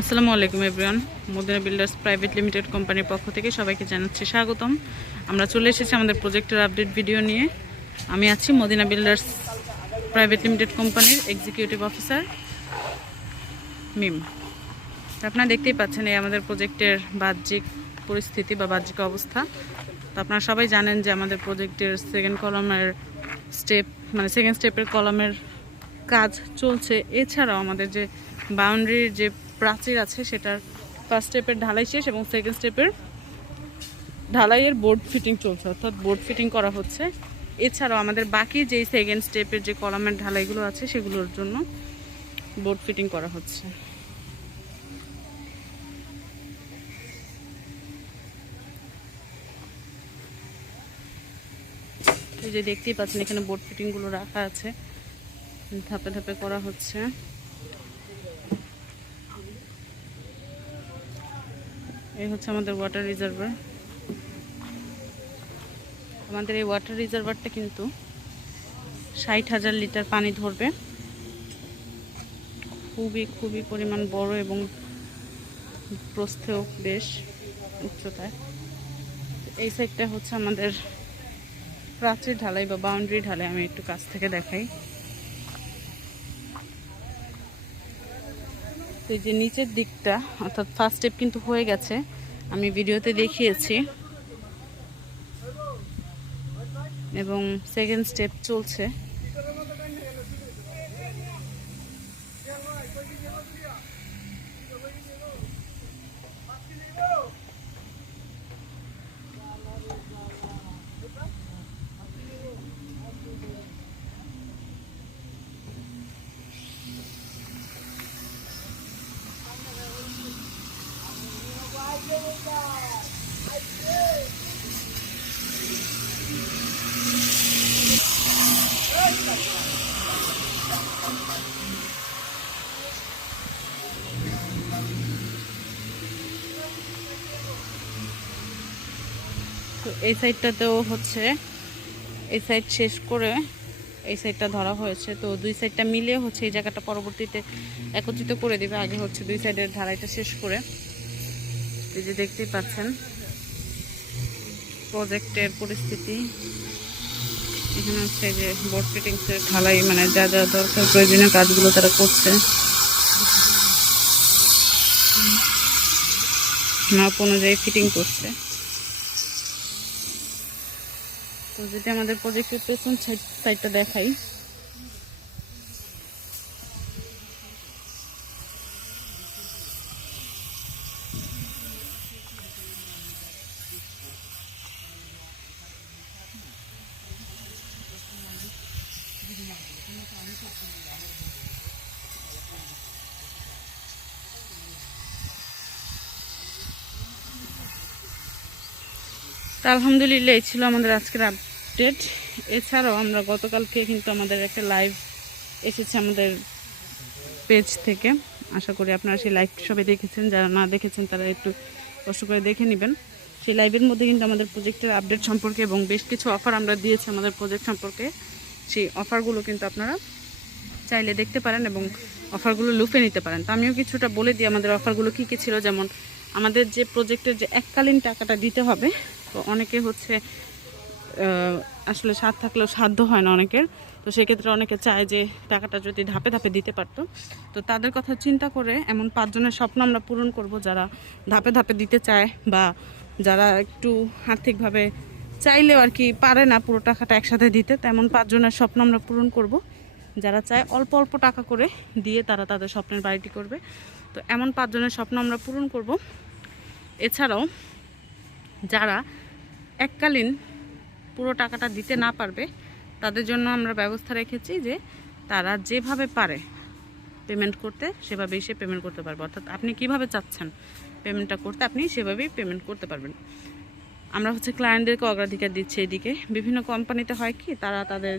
আসসালামু আলাইকুম everyone. Madina builders private limited কোম্পানির পক্ষ থেকে সবাইকে জানাচ্ছি স্বাগতম। আমরা চলে এসেছি আমাদের প্রজেক্টের আপডেট ভিডিও নিয়ে। আমি আছি মদিনা বিল্ডার্স প্রাইভেট লিমিটেড কোম্পানির এক্সিকিউটিভ অফিসার মিম। তো আপনারা দেখতেই পাচ্ছেন এই আমাদের প্রজেক্টের বাহ্যিক পরিস্থিতি বা বাহ্যিক অবস্থা। তো আপনারা সবাই জানেন যে আমাদের প্রজেক্টের সেকেন্ড স্টেপের কলামের কাজ চলছে। এছাড়াও আমাদের যে বাউন্ডারির যে প্রাচীর আছে সেটার ফার্স্ট স্টেপের ঢালাই শেষ এবং সেকেন্ড স্টেপের ঢালাইয়ের বোর্ড ফিটিং চলছে, অর্থাৎ বোর্ড ফিটিং করা হচ্ছে। এছাড়াও আমাদের বাকি যেই সেকেন্ড স্টেপের যে কলামের ঢালাইগুলো আছে সেগুলোর জন্য বোর্ড ফিটিং করা হচ্ছে। এই যে দেখতেই পাচ্ছেন এখানে বোর্ড ফিটিংগুলো রাখা আছে, ধাপে ধাপে করা হচ্ছে। এই হচ্ছে আমাদের ওয়াটার রিজার্ভার। আমাদের এই ওয়াটার রিজার্ভারটা কিন্তু 60,000 লিটার পানি ধরবে। খুবই পরিমাণ বড় এবং প্রস্থেও বেশ উচ্চতায়। এই সাইডটা হচ্ছে আমাদের প্রাচীর ঢালাই বা বাউন্ডারি ঢালাই। আমি একটু কাছ থেকে দেখাই। তো এই যে নিচের দিকটা অর্থাৎ ফার্স্ট স্টেপ কিন্তু হয়ে গেছে, আমি ভিডিওতে দেখিয়েছি, এবং সেকেন্ড স্টেপ চলছে। তো এই সাইডটাতেও হচ্ছে, এই সাইড শেষ করে এই সাইডটা ধরা হয়েছে। তো দুই সাইডটা মিলিয়ে হচ্ছে এই জায়গাটা পরবর্তীতে একত্রিত করে দিবে। আগে হচ্ছে দুই সাইডের ঢালাইটা শেষ করে। এই যে দেখতেই পাচ্ছেন প্রজেক্টের পরিস্থিতি। এখানে হচ্ছে যে বোর্ড ফিটিংসের ঢালাই, মানে যা যা দরকার প্রয়োজনীয় কাজগুলো তারা করছে। মাপ অনুযায়ী ফিটিং করছে। তো যদি আমাদের প্রজেক্টের পেছন সাইডটা দেখাই, তা আলহামদুলিল্লাহ এই ছিল আমাদের আজকের আপডেট। এছাড়াও আমরা গতকালকে কিন্তু আমাদের একটা লাইভ এসেছে আমাদের পেজ থেকে। আশা করি আপনারা সেই লাইভটি সবাই দেখেছেন, যারা না দেখেছেন তারা একটু কষ্ট করে দেখে নেবেন। সেই লাইভের মধ্যে কিন্তু আমাদের প্রজেক্টের আপডেট সম্পর্কে এবং বেশ কিছু অফার আমরা দিয়েছি আমাদের প্রজেক্ট সম্পর্কে। সেই অফারগুলো কিন্তু আপনারা চাইলে দেখতে পারেন এবং অফারগুলো লুফে নিতে পারেন। তো আমিও কিছুটা বলে দিই আমাদের অফারগুলো কী কী ছিল। যেমন আমাদের যে প্রজেক্টের যে এককালীন টাকাটা দিতে হবে, তো অনেকে হচ্ছে আসলে স্বাদ থাকলেও সাধ্য হয় না অনেকের। তো সেক্ষেত্রে অনেকে চায় যে টাকাটা যদি ধাপে ধাপে দিতে পারতো। তো তাদের কথা চিন্তা করে এমন 5 জনের স্বপ্ন আমরা পূরণ করব, যারা ধাপে ধাপে দিতে চায় বা যারা একটু আর্থিকভাবে চাইলেও আর কি পারে না পুরো টাকাটা একসাথে দিতে। তেমন 5 জনের স্বপ্ন আমরা পূরণ করব, যারা চায় অল্প অল্প টাকা করে দিয়ে তারা তাদের স্বপ্নের বাড়িটি করবে। তো এমন 5 জনের স্বপ্ন আমরা পূরণ করব। এছাড়াও যারা এককালীন পুরো টাকাটা দিতে না পারবে, তাদের জন্য আমরা ব্যবস্থা রেখেছি যে তারা যেভাবে পারে পেমেন্ট করতে সেভাবেই সে পেমেন্ট করতে পারবে। অর্থাৎ আপনি কিভাবে চাচ্ছেন পেমেন্টটা করতে, আপনি সেভাবেই পেমেন্ট করতে পারবেন। আমরা হচ্ছে ক্লায়েন্টদেরকে অগ্রাধিকার দিচ্ছি। এদিকে বিভিন্ন কোম্পানিতে হয় কি, তারা তাদের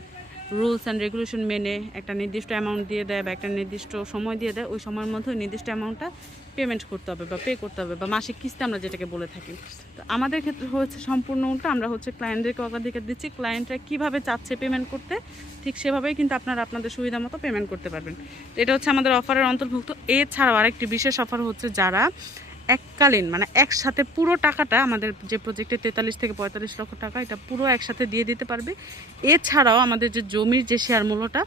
রুলস অ্যান্ড রেগুলেশন মেনে একটা নির্দিষ্ট অ্যামাউন্ট দিয়ে দেয় বা একটা নির্দিষ্ট সময় দিয়ে দেয়, ওই সময়ের মধ্যে ওই নির্দিষ্ট অ্যামাউন্টটা পেমেন্ট করতে হবে বা পে করতে হবে বা মাসিক কিস্তি আমরা যেটাকে বলে থাকি। তো আমাদের ক্ষেত্রে হচ্ছে সম্পূর্ণ উল্টো, আমরা হচ্ছে ক্লায়েন্টদেরকে অগ্রাধিকার দিচ্ছি, ক্লায়েন্টরা কীভাবে চাচ্ছে পেমেন্ট করতে ঠিক সেভাবেই কিন্তু আপনারা আপনাদের সুবিধা মতো পেমেন্ট করতে পারবেন। তো এটা হচ্ছে আমাদের অফারের অন্তর্ভুক্ত। এছাড়াও আরেকটি বিশেষ অফার হচ্ছে যারা এককালীন মানে একসাথে পুরো টাকাটা, আমাদের যে প্রজেক্টে 43 থেকে 45 লক্ষ টাকা, এটা পুরো একসাথে দিয়ে দিতে পারবে। এছাড়াও আমাদের যে জমির যে শেয়ার মূল্যটা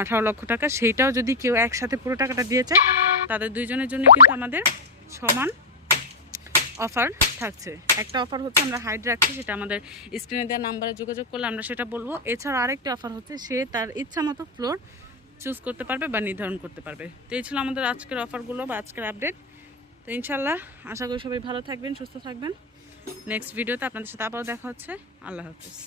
18 লক্ষ টাকা, সেইটাও যদি কেউ একসাথে পুরো টাকাটা দিয়ে চায়, তাদের দুইজনের জন্য কিন্তু আমাদের সমান অফার থাকছে। একটা অফার হচ্ছে আমরা হাইড রাখছি, সেটা আমাদের স্ক্রিনে দেওয়া নাম্বারে যোগাযোগ করলে আমরা সেটা বলবো। এছাড়া আরেকটি অফার হচ্ছে সে তার ইচ্ছা মতো ফ্লোর চুজ করতে পারবে বা নির্ধারণ করতে পারবে। তো এই ছিল আমাদের আজকের অফারগুলো বা আজকের আপডেট। তো ইনশাল্লাহ আশা করি সবাই ভালো থাকবেন, সুস্থ থাকবেন। নেক্সট ভিডিওতে আপনাদের সাথে আবারও দেখা হচ্ছে। আল্লাহ হাফিজ।